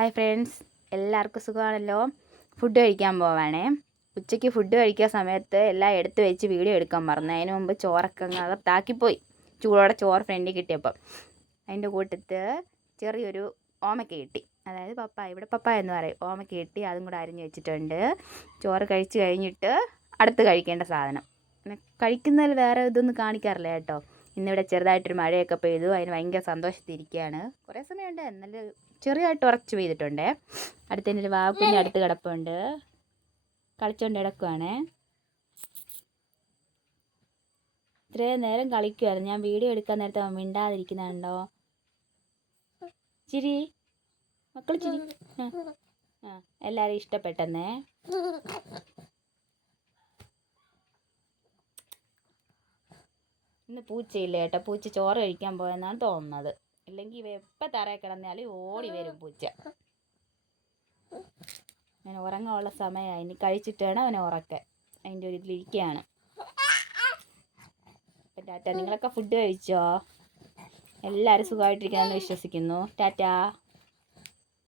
Hi friends, എല്ലാവർക്കും സുഖമാണല്ലോ. Food കഴിക്കാൻ പോവാണേ. ഉച്ചയ്ക്ക് ഫുഡ് കഴിക്കാൻ സമയത്ത് എല്ലാം എടുത്ത് വെച്ച് വീഡിയോ എടുക്കാൻ മറന്നു. അതിന് മുമ്പ് ചോറൊക്കെ അങ്ങ് അകത്താക്കിപ്പോയി. ചൂടോടെ ചോറ് ഫ്രണ്ടിൽ കിട്ടിയപ്പം അതിൻ്റെ കൂട്ടത്ത് ചെറിയൊരു ഓമയ്ക്ക കിട്ടി. അതായത് പപ്പായ, ഇവിടെ പപ്പായ എന്ന് പറയും. ഓമയ്ക്ക കിട്ടി, അതും കൂടെ അരിഞ്ഞ് വെച്ചിട്ടുണ്ട്. ചോറ് കഴിച്ച് കഴിഞ്ഞിട്ട് അടുത്ത് കഴിക്കേണ്ട സാധനം. പിന്നെ കഴിക്കുന്നതിൽ വേറെ ഇതൊന്നും കാണിക്കാറില്ല കേട്ടോ. ഇന്നിവിടെ ചെറുതായിട്ടൊരു മഴയൊക്കെ പെയ്തു. അതിന് ഭയങ്കര സന്തോഷത്തിരിക്കുകയാണ്. കുറേ സമയമുണ്ട്, എന്നാലും ചെറിയതായിട്ട് ഉറച്ച് പെയ്തിട്ടുണ്ടേ. അടുത്തതിൻ്റെ ഒരു വാക്കുഞ്ഞ് അടുത്ത് കിടപ്പുണ്ട്, കളിച്ചോണ്ട് കിടക്കുവാണേ. ഇത്രയും നേരം കളിക്കുമായിരുന്നു. ഞാൻ വീഡിയോ എടുക്കാൻ നേരത്തെ മിണ്ടാതിരിക്കുന്നുണ്ടോ? ചിരി, മക്കൾ ചിരി. എല്ലാവരും ഇഷ്ടപ്പെട്ടെന്നേ. ഇന്ന് പൂച്ചയില്ല കേട്ടോ. പൂച്ച ചോറ് കഴിക്കാൻ പോയെന്നാണ് തോന്നുന്നത്. ഇല്ലെങ്കിൽ എപ്പോൾ തറയിൽ കിടന്നാലും ഓടി വരും പൂച്ച. അങ്ങനെ ഉറങ്ങാനുള്ള സമയമായി. ഇനി കഴിച്ചിട്ട് വേണം അവനെ ഉറക്കാൻ. അതിൻ്റെ ഒരു ഇതിലിരിക്കുകയാണ്. അപ്പം ടാറ്റ. നിങ്ങളൊക്കെ ഫുഡ് കഴിച്ചോ? എല്ലാവരും സുഖമായിട്ടിരിക്കാമെന്ന് വിശ്വസിക്കുന്നു. ടാറ്റാ.